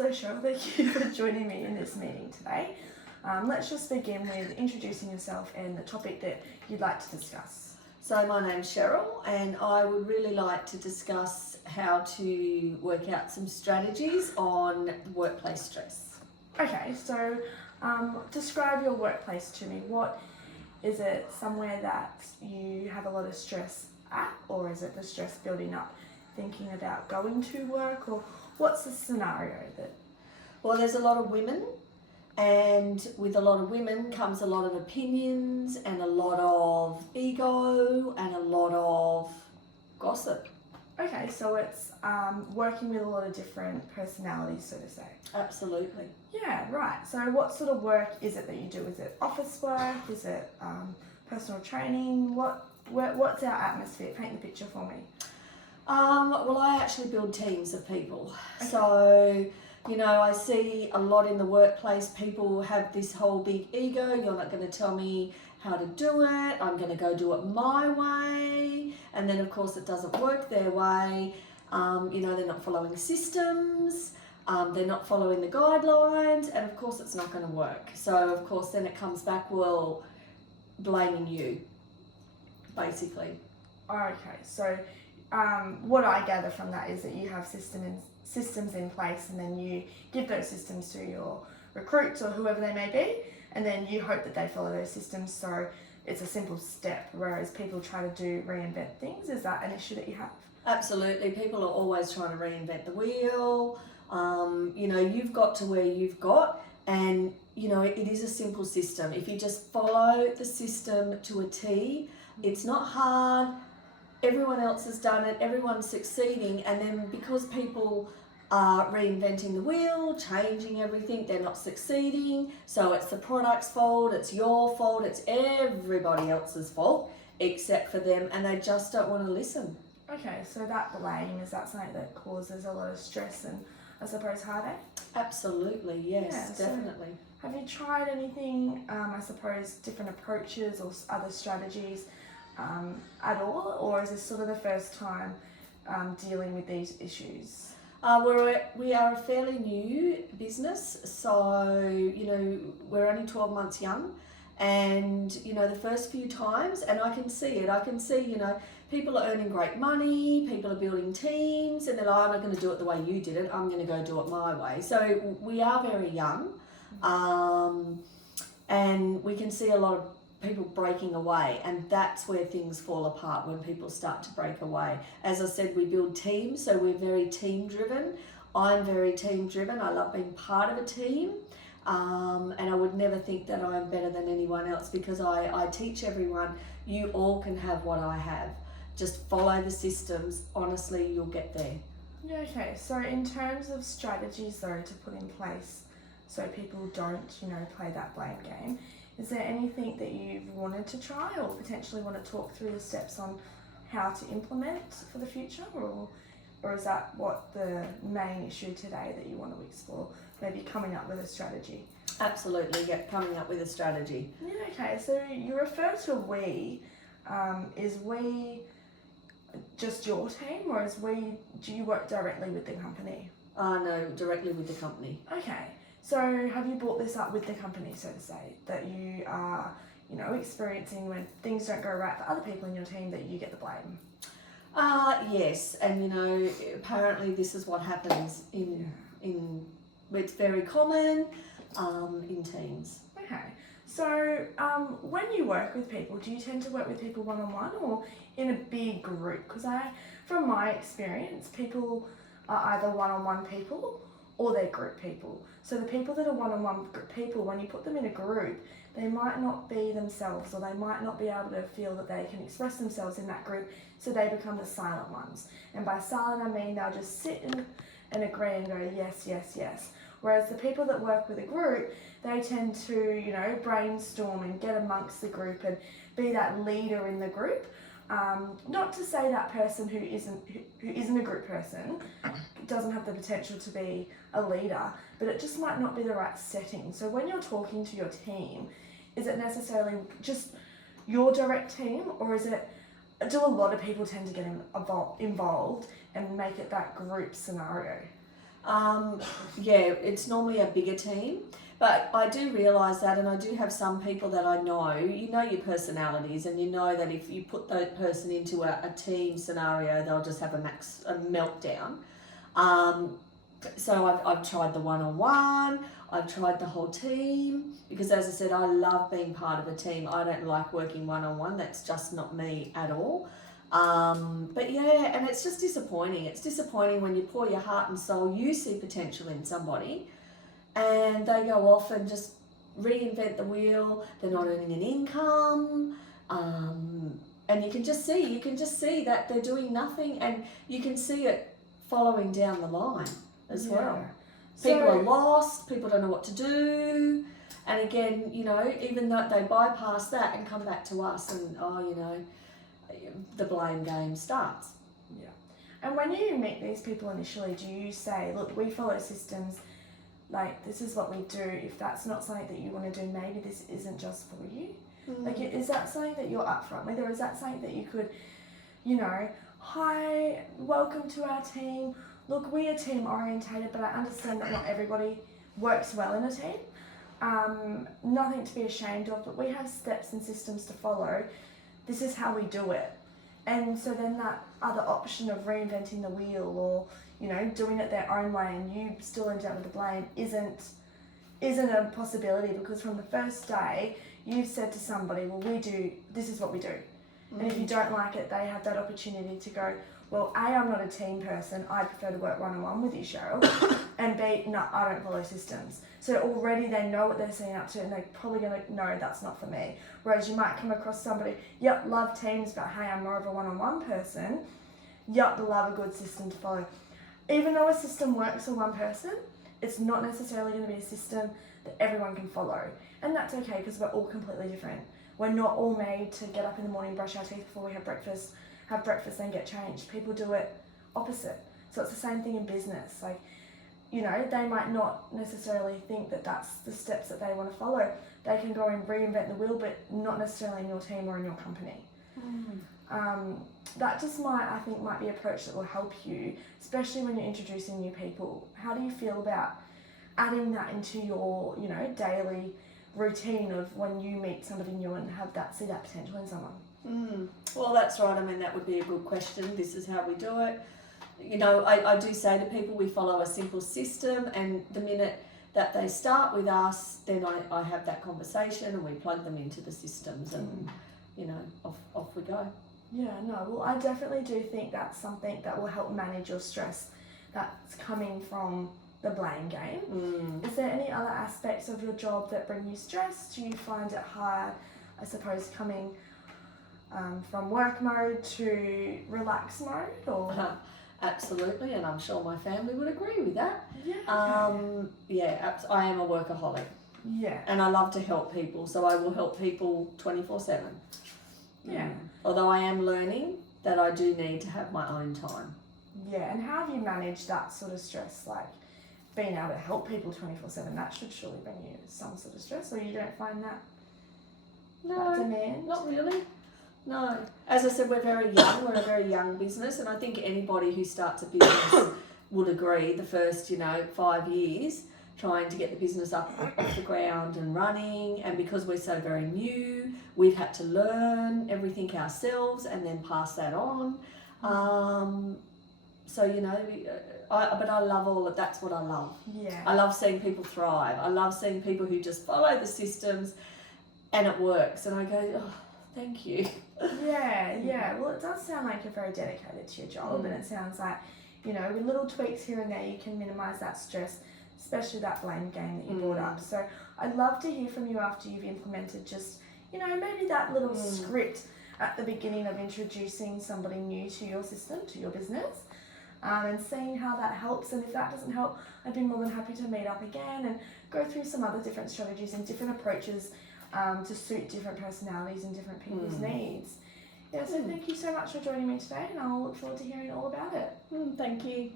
So Cheryl, thank you for joining me in this meeting today. Let's just begin with introducing yourself and the topic that you'd like to discuss. So my name's Cheryl and I would really like to discuss how to work out some strategies on workplace stress. Okay, so describe your workplace to me. What is it, somewhere that you have a lot of stress at, or is it the stress building up thinking about going to work, or what's the scenario that... Well, there's a lot of women, and with a lot of women comes a lot of opinions and a lot of ego and a lot of gossip. Okay, so it's working with a lot of different personalities, so to say. Absolutely. Yeah, right. So what sort of work is it that you do? Is it office work? Is it personal training? What's our atmosphere? Paint the picture for me. Well, I actually build teams of people. Okay. So, you know, I see a lot in the workplace, people have this whole big ego, you're not going to tell me how to do it, I'm going to go do it my way, and then of course it doesn't work their way. You know, they're not following systems, they're not following the guidelines, and of course it's not going to work. So of course then it comes back, well, blaming you, basically. Okay, so what I gather from that is that you have systems in place, and then you give those systems to your recruits or whoever they may be, and then you hope that they follow those systems, so it's a simple step, whereas people try to reinvent things. Is that an issue that you have? Absolutely, people are always trying to reinvent the wheel. You know, you've got to where you've got, and you know, it is a simple system. If you just follow the system to a T, it's not hard. Everyone else has done it, everyone's succeeding, and then because people are reinventing the wheel, changing everything, they're not succeeding, so it's the product's fault, it's your fault, it's everybody else's fault except for them, and they just don't want to listen. Okay, so that blame, is that something that causes a lot of stress and I suppose heartache? Absolutely, yes, Yeah, definitely. So have you tried anything, I suppose, different approaches or other strategies at all, or is this sort of the first time dealing with these issues? We are a fairly new business, so you know, we're only 12 months young, and you know, the first few times, and I can see it, you know, people are earning great money, people are building teams, and they're like, I'm not going to do it the way you did it, I'm going to go do it my way. So we are very young, and we can see a lot of people breaking away, and that's where things fall apart, when people start to break away. As I said, we build teams, so we're very team driven. I'm very team driven. I love being part of a team, and I would never think that I'm better than anyone else, because I teach everyone, you all can have what I have. Just follow the systems, honestly, you'll get there. Yeah, okay, so in terms of strategies though to put in place so people don't, you know, play that blame game, is there anything that you've wanted to try or potentially want to talk through the steps on how to implement for the future, or is that what the main issue today that you want to explore, maybe coming up with a strategy? Absolutely, yeah, coming up with a strategy. Yeah, okay, so you refer to we. Is we just your team, or do you work directly with the company? No, directly with the company. Okay. So have you brought this up with the company, so to say, that you are, you know, experiencing when things don't go right for other people in your team, that you get the blame? Yes, and you know, apparently this is what happens in it's very common in teams. Okay. So when you work with people, do you tend to work with people one-on-one or in a big group? Because from my experience, people are either one-on-one people or they're group people. So the people that are one-on-one people, when you put them in a group, they might not be themselves, or they might not be able to feel that they can express themselves in that group, so they become the silent ones. And by silent, I mean they'll just sit and agree and go, yes, yes, yes. Whereas the people that work with a group, they tend to, you know, brainstorm and get amongst the group and be that leader in the group. Not to say that person who isn't a group person doesn't have the potential to be a leader, but it just might not be the right setting. So when you're talking to your team, is it necessarily just your direct team, or do a lot of people tend to get involved and make it that group scenario? Yeah, it's normally a bigger team. But I do realise that, and I do have some people that I know, you know your personalities, and you know that if you put that person into a team scenario, they'll just have a meltdown. So I've tried the one-on-one, I've tried the whole team, because as I said, I love being part of a team. I don't like working one-on-one, that's just not me at all. But yeah, and it's just disappointing. It's disappointing when you pour your heart and soul, you see potential in somebody, and they go off and just reinvent the wheel. They're not earning an income, and you can just see that they're doing nothing, and you can see it following down the line as well. People are lost. People don't know what to do, and again, you know, even though they bypass that and come back to us, and the blame game starts. Yeah. And when you meet these people initially, do you say, look, we follow systems, like this is what we do. If that's not something that you want to do, maybe this isn't just for you. Like, is that something that you're upfront with, or is that something that you could, you know, hi, welcome to our team. Look, we are team orientated, but I understand that not everybody works well in a team. Nothing to be ashamed of, but we have steps and systems to follow. This is how we do it. And so then that other option of reinventing the wheel, or, you know, doing it their own way and you still end up with the blame isn't a possibility, because from the first day you've said to somebody, well, this is what we do. And if you don't like it, they have that opportunity to go, well, A, I'm not a team person, I prefer to work one-on-one with you, Cheryl, and B, no, I don't follow systems. So already they know what they're signing up to, and they're probably going to, no, that's not for me. Whereas you might come across somebody, yep, love teams, but hey, I'm more of a one-on-one person, yep, they love a good system to follow. Even though a system works for one person, it's not necessarily going to be a system that everyone can follow. And that's okay, because we're all completely different. We're not all made to get up in the morning, brush our teeth before we have breakfast, then get changed. People do it opposite. So it's the same thing in business. Like, you know, they might not necessarily think that that's the steps that they want to follow. They can go and reinvent the wheel, but not necessarily in your team or in your company. That just might be an approach that will help you, especially when you're introducing new people. How do you feel about adding that into your, you know, daily routine of when you meet somebody new and see that potential in someone? Well, that's right. I mean, that would be a good question. This is how we do it. You know, I do say to people, we follow a simple system, and the minute that they start with us, then I have that conversation and we plug them into the systems, and you know, off we go. Yeah, no, well, I definitely do think that's something that will help manage your stress that's coming from the blame game. Is there any other aspects of your job that bring you stress? Do you find it hard, I suppose, coming from work mode to relax mode, or? Absolutely, and I'm sure my family would agree with that. Yeah. I am a workaholic. Yeah. And I love to help people, so I will help people 24/7. Yeah. Although I am learning that I do need to have my own time. Yeah, and how have you managed that sort of stress, like being able to help people 24/7? That should surely bring you some sort of stress, or you don't find that? No, that demand? not really. No. As I said, we're very young. We're a very young business, and I think anybody who starts a business would agree the first, 5 years trying to get the business up off the ground and running, and because we're so very new, we've had to learn everything ourselves and then pass that on. But I love all of that's what I love. Yeah. I love seeing people thrive. I love seeing people who just follow the systems and it works, and I go, oh, thank you. Yeah. Well, it does sound like you're very dedicated to your job, and it sounds like, with little tweaks here and there, you can minimise that stress, especially that blame game that you brought up. So I'd love to hear from you after you've implemented just, maybe that little script at the beginning of introducing somebody new to your system, to your business, and seeing how that helps. And if that doesn't help, I'd be more than happy to meet up again and go through some other different strategies and different approaches to suit different personalities and different people's needs. Yeah, so thank you so much for joining me today, and I'll look forward to hearing all about it. Thank you.